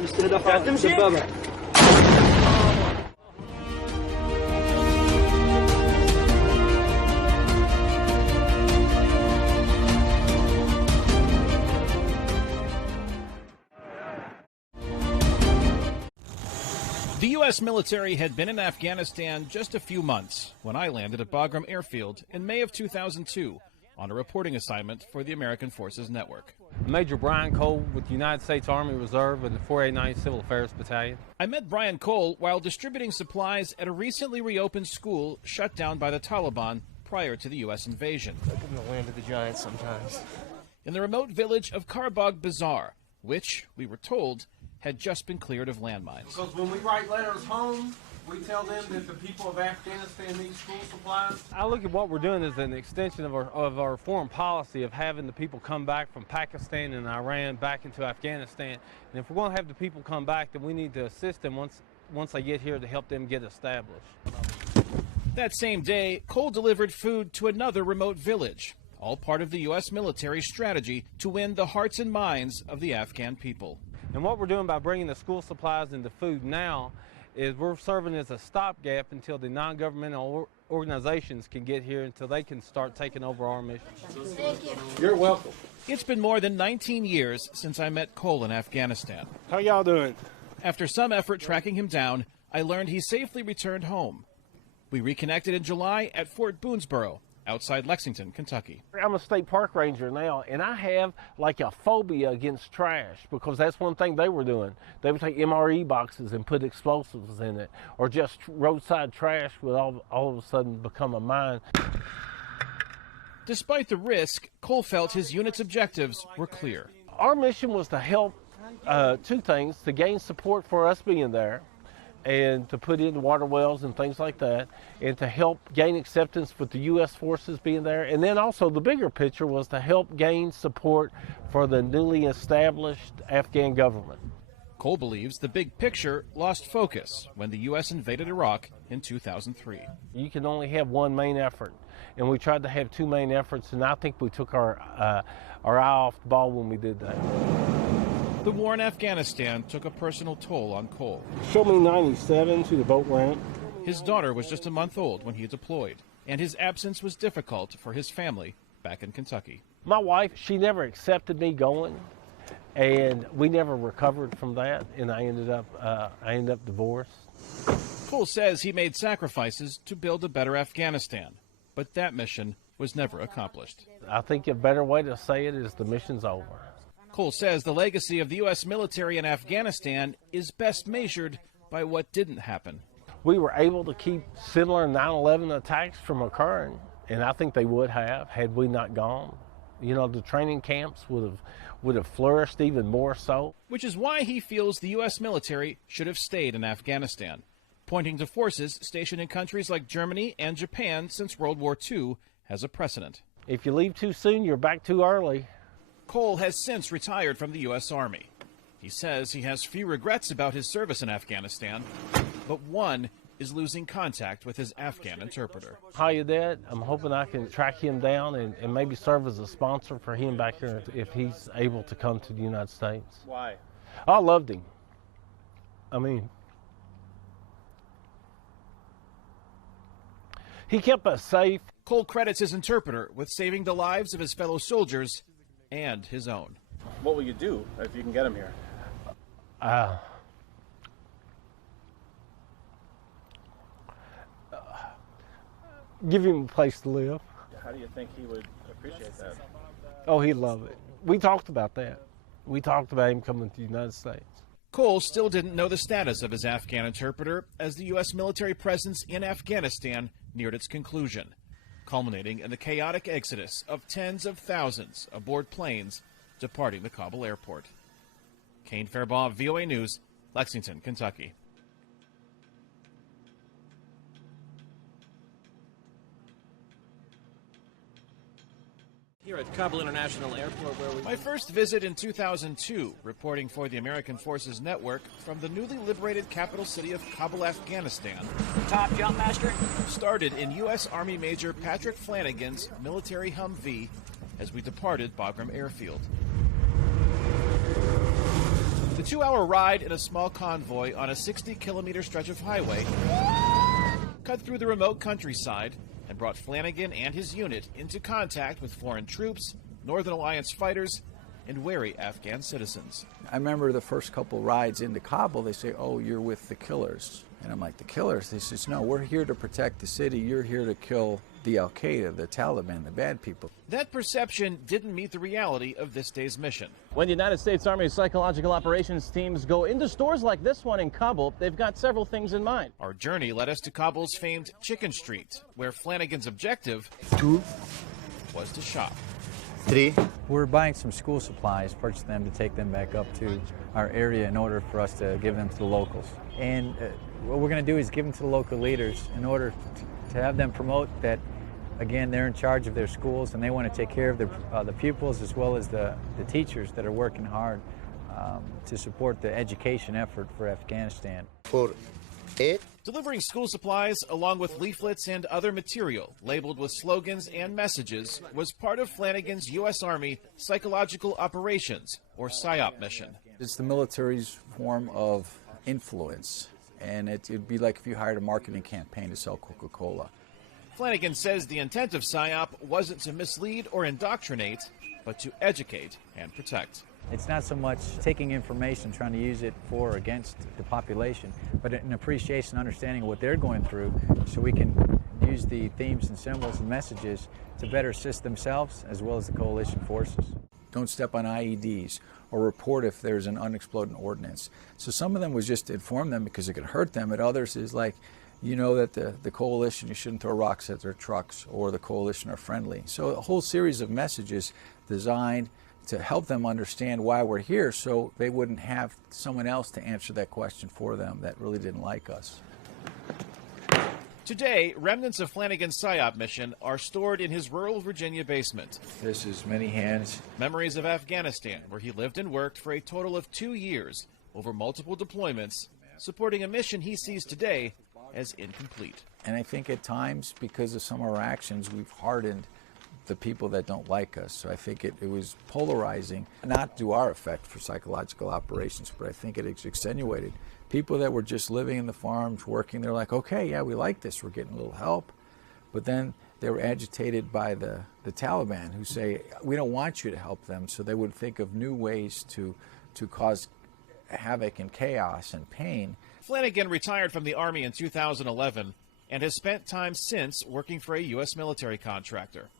The U.S. military had been in Afghanistan just a few months when I landed at Bagram Airfield in May of 2002 on a reporting assignment for the American Forces Network. Major Brian Cole with the United States Army Reserve and the 489th Civil Affairs Battalion. I met Brian Cole while distributing supplies at a recently reopened school shut down by the Taliban prior to the U.S. invasion. Welcome to the land of the giants sometimes. In the remote village of Karbagh Bazaar, which, we were told, had just been cleared of landmines. Because when we write letters home, we tell them that the people of Afghanistan need school supplies. I look at what we're doing as an extension of our foreign policy of having the people come back from Pakistan and Iran back into Afghanistan. And if we're going to have the people come back, then we need to assist them once they get here to help them get established. That same day, Cole delivered food to another remote village, all part of the U.S. military strategy to win the hearts and minds of the Afghan people. And what we're doing by bringing the school supplies and the food now is we're serving as a stopgap until the non-governmental organizations can get here, until they can start taking over our mission. Thank you. You're welcome. It's been more than 19 years since I met Cole in Afghanistan. How y'all doing? After some effort tracking him down, I learned he safely returned home. We reconnected in July at Fort Boonesboro, outside Lexington, Kentucky. I'm a state park ranger now, and I have like a phobia against trash, because that's one thing they were doing. They would take MRE boxes and put explosives in it, or just roadside trash would all of a sudden become a mine. Despite the risk, Cole felt his unit's objectives were clear. Our mission was to help two things: to gain support for us being there, and to put in water wells and things like that, and to help gain acceptance with the U.S. forces being there. And then also the bigger picture was to help gain support for the newly established Afghan government. Cole believes the big picture lost focus when the U.S. invaded Iraq in 2003. You can only have one main effort, and we tried to have two main efforts, and I think we took our eye off the ball when we did that. The war in Afghanistan took a personal toll on Cole. Show me 97 to the boat ramp. His daughter was just a month old when he deployed, and his absence was difficult for his family back in Kentucky. My wife, she never accepted me going, and we never recovered from that, and I ended up divorced. Cole says he made sacrifices to build a better Afghanistan, but that mission was never accomplished. I think a better way to say it is the mission's over. Cole says the legacy of the U.S. military in Afghanistan is best measured by what didn't happen. We were able to keep similar 9/11 attacks from occurring, and I think they would have had we not gone. You know, the training camps would have flourished even more so. Which is why he feels the U.S. military should have stayed in Afghanistan, pointing to forces stationed in countries like Germany and Japan since World War II as a precedent. If you leave too soon, you're back too early. Cole has since retired from the U.S. Army. He says he has few regrets about his service in Afghanistan, but one is losing contact with his Afghan interpreter. Hi, Dad. I'm hoping I can track him down and maybe serve as a sponsor for him back here if he's able to come to the United States. Why? I loved him. I mean, he kept us safe. Cole credits his interpreter with saving the lives of his fellow soldiers and his own. What will you do if you can get him here? Give him a place to live. How do you think he would appreciate that? Oh, he'd love it. We talked about that. We talked about him coming to the United States. Cole still didn't know the status of his Afghan interpreter as the U.S. military presence in Afghanistan neared its conclusion, culminating in the chaotic exodus of tens of thousands aboard planes departing the Kabul airport. Kane Farabaugh of VOA News, Lexington, Kentucky. Here at Kabul International Airport, where My first visit in 2002, reporting for the American Forces Network from the newly liberated capital city of Kabul, Afghanistan. Top jump master Started in U.S. Army Major Patrick Flanagan's military Humvee as we departed Bagram Airfield. The 2-hour ride in a small convoy on a 60-kilometer stretch of highway cut through the remote countryside and brought Flanagan and his unit into contact with foreign troops, Northern Alliance fighters, and wary Afghan citizens. I remember the first couple rides into Kabul, they say, oh, you're with the killers. And I'm like, the killers? They says, no, we're here to protect the city. You're here to kill the Al-Qaeda, the Taliban, the bad people. That perception didn't meet the reality of this day's mission. When the United States Army's psychological operations teams go into stores like this one in Kabul, they've got several things in mind. Our journey led us to Kabul's famed Chicken Street, where Flanagan's objective 2, was to shop. 3. We're buying some school supplies, purchase them to take them back up to our area in order for us to give them to the locals. And what we're going to do is give them to the local leaders in order to have them promote that, again, they're in charge of their schools and they want to take care of the pupils as well as the teachers that are working hard to support the education effort for Afghanistan. 4, 8. Delivering school supplies along with leaflets and other material labeled with slogans and messages was part of Flanagan's U.S. Army Psychological Operations, or PSYOP mission. It's the military's form of influence, and it'd be like if you hired a marketing campaign to sell Coca-Cola. Flanagan says the intent of PSYOP wasn't to mislead or indoctrinate, but to educate and protect. It's not so much taking information, trying to use it for or against the population, but an appreciation, understanding of what they're going through so we can use the themes and symbols and messages to better assist themselves as well as the coalition forces. Don't step on IEDs or report if there's an unexploded ordnance. So some of them was just to inform them because it could hurt them, and others is like, you know that the coalition, you shouldn't throw rocks at their trucks, or the coalition are friendly. So a whole series of messages designed to help them understand why we're here so they wouldn't have someone else to answer that question for them that really didn't like us. Today, remnants of Flanagan's PSYOP mission are stored in his rural Virginia basement. This is many hands. Memories of Afghanistan, where he lived and worked for a total of 2 years over multiple deployments, supporting a mission he sees today as incomplete. And I think at times, because of some of our actions, we've hardened the people that don't like us. So I think it was polarizing, not to our effect for psychological operations, but I think it extenuated. People that were just living in the farms, working, they're like, okay, yeah, we like this, we're getting a little help. But then they were agitated by the Taliban, who say, we don't want you to help them. So they would think of new ways to cause havoc and chaos and pain. Flanagan retired from the Army in 2011 and has spent time since working for a U.S. military contractor.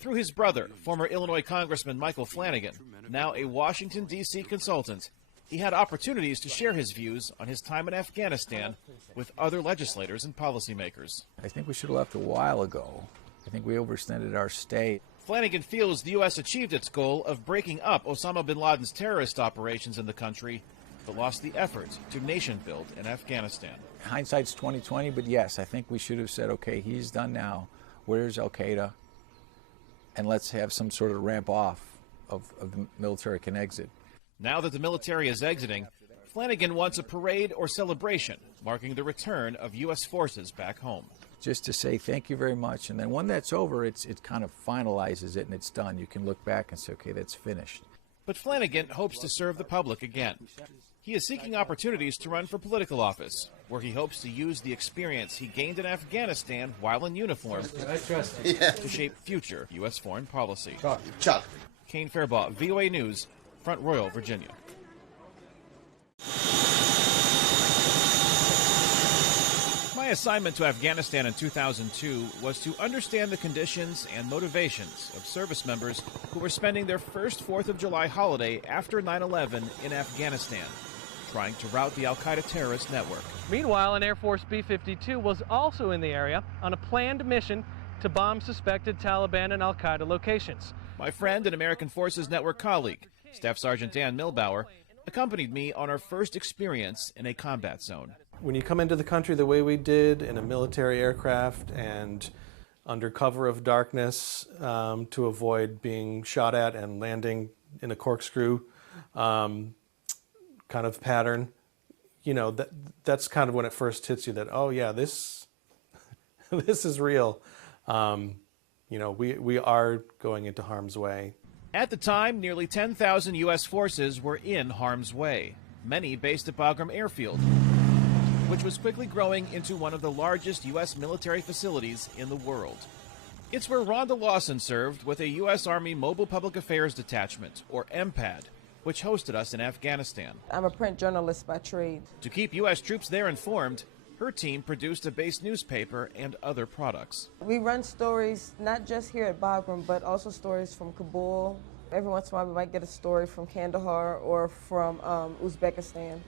Through his brother, former Illinois Congressman Michael Flanagan, now a Washington, D.C. consultant, he had opportunities to share his views on his time in Afghanistan with other legislators and policymakers. I think we should have left a while ago. I think we overextended our stay. Flanagan feels the U.S. achieved its goal of breaking up Osama bin Laden's terrorist operations in the country, but lost the effort to nation build in Afghanistan. Hindsight's 20/20, but yes, I think we should have said, okay, he's done now. Where's Al-Qaeda? And let's have some sort of ramp off of the military can exit. Now that the military is exiting, Flanagan wants a parade or celebration marking the return of U.S. forces back home. Just to say thank you very much, and then when that's over, it kind of finalizes it and it's done. You can look back and say, okay, that's finished. But Flanagan hopes to serve the public again. He is seeking opportunities to run for political office, where he hopes to use the experience he gained in Afghanistan while in uniform to shape future U.S. foreign policy. Chuck. Kane Farabaugh, VOA News, Front Royal, Virginia. My assignment to Afghanistan in 2002 was to understand the conditions and motivations of service members who were spending their first 4th of July holiday after 9/11 in Afghanistan, trying to rout the Al-Qaeda terrorist network. Meanwhile, an Air Force B-52 was also in the area on a planned mission to bomb suspected Taliban and Al-Qaeda locations. My friend and American Forces Network colleague, Staff Sergeant Dan Milbauer, accompanied me on our first experience in a combat zone. When you come into the country the way we did, in a military aircraft and under cover of darkness to avoid being shot at and landing in a corkscrew kind of pattern, you know, that's kind of when it first hits you that, oh yeah, this is real. You know, we are going into harm's way. At the time, nearly 10,000 U.S. forces were in harm's way. many based at Bagram Airfield, which was quickly growing into one of the largest U.S. military facilities in the world. It's where Rhonda Lawson served with a U.S. Army Mobile Public Affairs Detachment, or MPAD, which hosted us in Afghanistan. I'm a print journalist by trade. To keep U.S. troops there informed, her team produced a base newspaper and other products. We run stories not just here at Bagram, but also stories from Kabul. Every once in a while we might get a story from Kandahar or from Uzbekistan.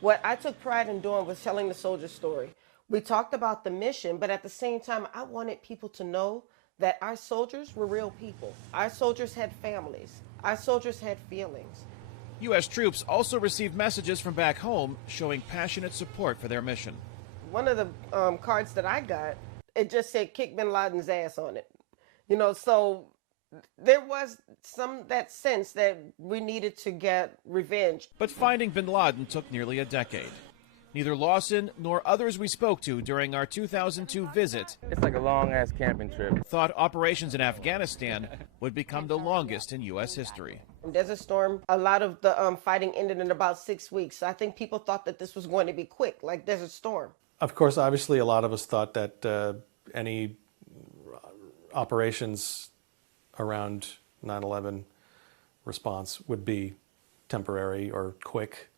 What I took pride in doing was telling the soldier story. We talked about the mission, but at the same time, I wanted people to know that our soldiers were real people. Our soldiers had families. Our soldiers had feelings. U.S. troops also received messages from back home showing passionate support for their mission. One of the cards that I got, it just said kick bin Laden's ass on it. You know, so there was that sense that we needed to get revenge. But finding bin Laden took nearly a decade. Neither Lawson nor others we spoke to during our 2002 visit, It's like a long-ass camping trip. thought operations in Afghanistan would become the longest in U.S. history. Desert Storm, a lot of the fighting ended in about 6 weeks. So I think people thought that this was going to be quick, like Desert Storm. Of course, obviously, a lot of us thought that any operations around 9/11 response would be temporary or quick.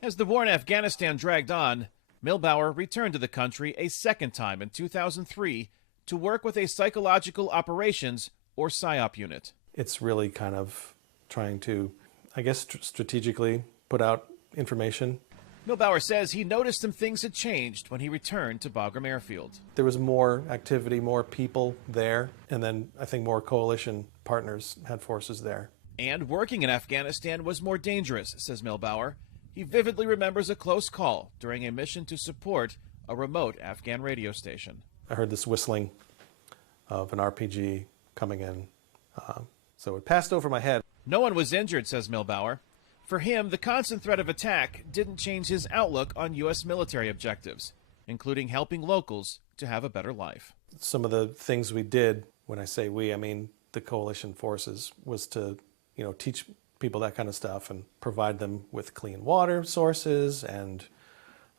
As the war in Afghanistan dragged on, Milbauer returned to the country a second time in 2003 to work with a psychological operations, or PSYOP unit. It's really kind of trying to, I guess, strategically put out information. Milbauer says he noticed some things had changed when he returned to Bagram Airfield. There was more activity, more people there, and then I think more coalition partners had forces there. And working in Afghanistan was more dangerous, says Milbauer. He vividly remembers a close call during a mission to support a remote Afghan radio station. I heard this whistling of an RPG coming in, so it passed over my head. No one was injured, says Milbauer. For him, the constant threat of attack didn't change his outlook on U.S. military objectives, including helping locals to have a better life. Some of the things we did, when I say we, I mean the coalition forces, was to, teach people that kind of stuff and provide them with clean water sources and,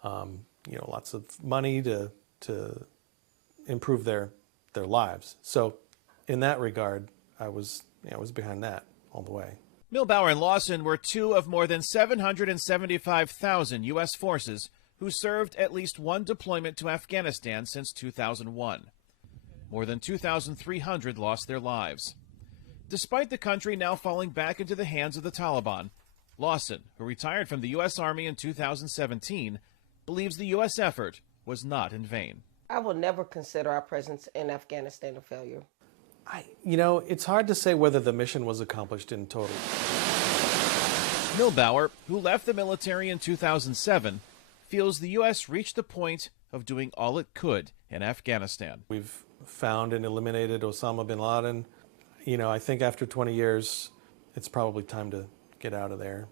lots of money to improve their lives. So in that regard, I was behind that all the way. Milbauer and Lawson were two of more than 775,000 U.S. forces who served at least one deployment to Afghanistan since 2001. More than 2,300 lost their lives. Despite the country now falling back into the hands of the Taliban, Lawson, who retired from the U.S. Army in 2017, believes the U.S. effort was not in vain. I will never consider our presence in Afghanistan a failure. It's hard to say whether the mission was accomplished in total. Milbauer, who left the military in 2007, feels the U.S. reached the point of doing all it could in Afghanistan. We've found and eliminated Osama bin Laden. I think after 20 years, it's probably time to get out of there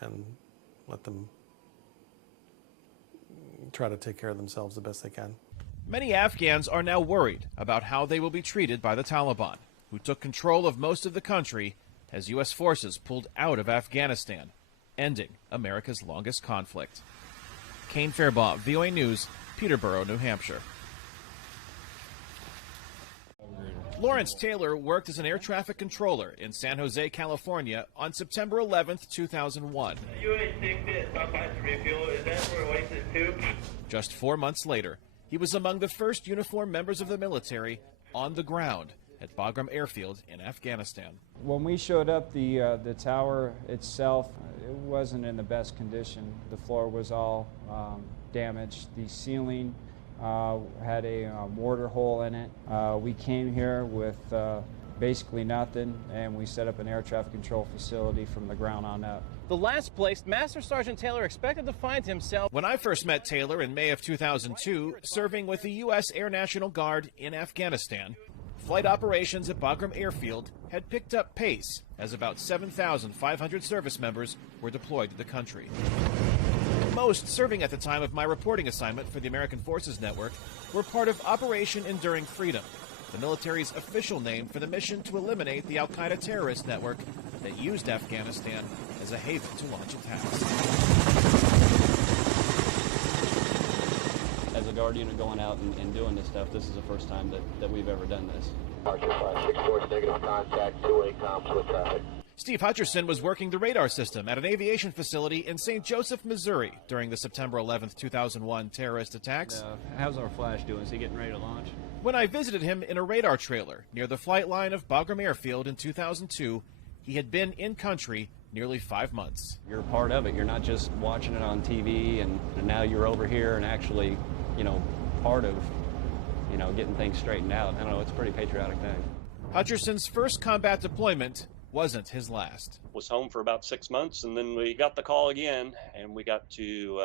and let them try to take care of themselves the best they can. Many Afghans are now worried about how they will be treated by the Taliban, who took control of most of the country as U.S. forces pulled out of Afghanistan, ending America's longest conflict. Kane Farabaugh, VOA News, Peterborough, New Hampshire. Lawrence Taylor worked as an air traffic controller in San Jose, California on September 11, 2001. Just 4 months later, he was among the first uniformed members of the military on the ground at Bagram Airfield in Afghanistan. When we showed up, the tower itself, it wasn't in the best condition. The floor was all damaged. The ceiling had a mortar hole in it. We came here with basically nothing, and we set up an air traffic control facility from the ground on up. The last place Master Sergeant Taylor expected to find himself. When I first met Taylor in May of 2002, serving with the U.S. Air National Guard in Afghanistan, flight operations at Bagram Airfield had picked up pace as about 7,500 service members were deployed to the country. Most serving at the time of my reporting assignment for the American Forces Network were part of Operation Enduring Freedom, the military's official name for the mission to eliminate the al-Qaeda terrorist network that used Afghanistan as a haven to launch attacks. As a Guardian and going out and doing this stuff, this is the first time that we've ever done this. Archer 564 is negative contact, two-way comms with traffic. Steve Hutcherson was working the radar system at an aviation facility in St. Joseph, Missouri during the September 11, 2001 terrorist attacks. How's our flash doing? Is he getting ready to launch? When I visited him in a radar trailer near the flight line of Bagram Airfield in 2002, he had been in country nearly 5 months. You're a part of it. You're not just watching it on TV and now you're over here and actually, part of, getting things straightened out. I don't know, it's a pretty patriotic thing. Hutcherson's first combat deployment wasn't his last. Was home for about 6 months, and then we got the call again, and we got to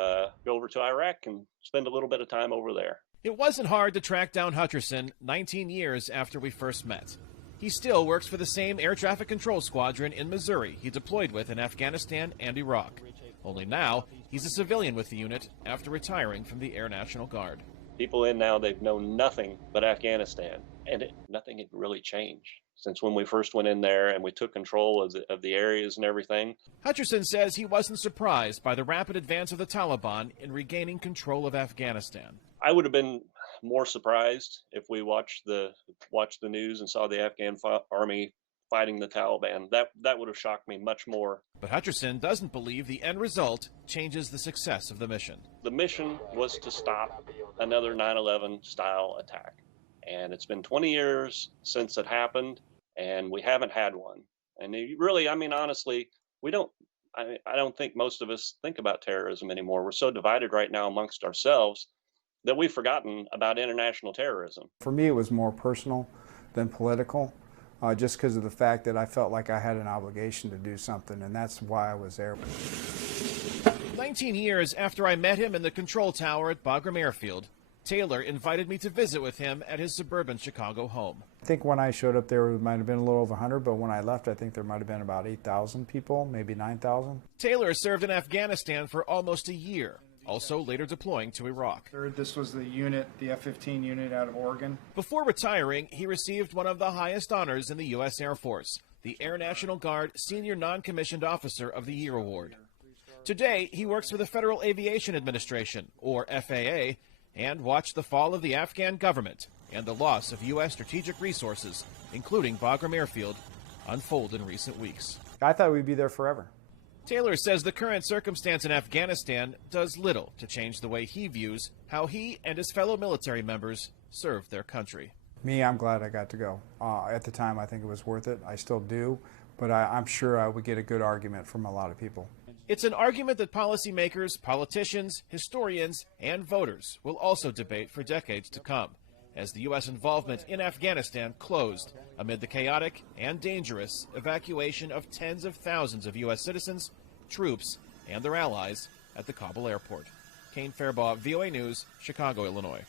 go over to Iraq and spend a little bit of time over there. It wasn't hard to track down Hutcherson 19 years after we first met. He still works for the same air traffic control squadron in Missouri he deployed with in Afghanistan and Iraq. Only now, he's a civilian with the unit after retiring from the Air National Guard. People in now, they've known nothing but Afghanistan, and nothing had really changed since when we first went in there and we took control of the areas and everything. Hutcherson says he wasn't surprised by the rapid advance of the Taliban in regaining control of Afghanistan. I would have been more surprised if we watched the news and saw the Afghan army fighting the Taliban. That would have shocked me much more. But Hutcherson doesn't believe the end result changes the success of the mission. The mission was to stop another 9/11 style attack. And it's been 20 years since it happened, and we haven't had one. And really, honestly, I don't think most of us think about terrorism anymore. We're so divided right now amongst ourselves that we've forgotten about international terrorism. For me, it was more personal than political, just because of the fact that I felt like I had an obligation to do something, and that's why I was there. 19 years after I met him in the control tower at Bagram Airfield, Taylor invited me to visit with him at his suburban Chicago home. I think when I showed up there, it might have been a little over 100, but when I left, I think there might have been about 8,000 people, maybe 9,000. Taylor served in Afghanistan for almost a year, also later deploying to Iraq. This was the unit, the F-15 unit out of Oregon. Before retiring, he received one of the highest honors in the U.S. Air Force, the Air National Guard Senior Non-Commissioned Officer of the Year Award. Today, he works for the Federal Aviation Administration, or FAA, and watched the fall of the Afghan government and the loss of U.S. strategic resources, including Bagram Airfield, unfold in recent weeks. I thought we'd be there forever. Taylor says the current circumstance in Afghanistan does little to change the way he views how he and his fellow military members served their country. Me, I'm glad I got to go. At the time, I think it was worth it. I still do, but I'm sure I would get a good argument from a lot of people. It's an argument that policymakers, politicians, historians, and voters will also debate for decades to come, as the U.S. involvement in Afghanistan closed amid the chaotic and dangerous evacuation of tens of thousands of U.S. citizens, troops, and their allies at the Kabul airport. Kane Farabaugh, VOA News, Chicago, Illinois.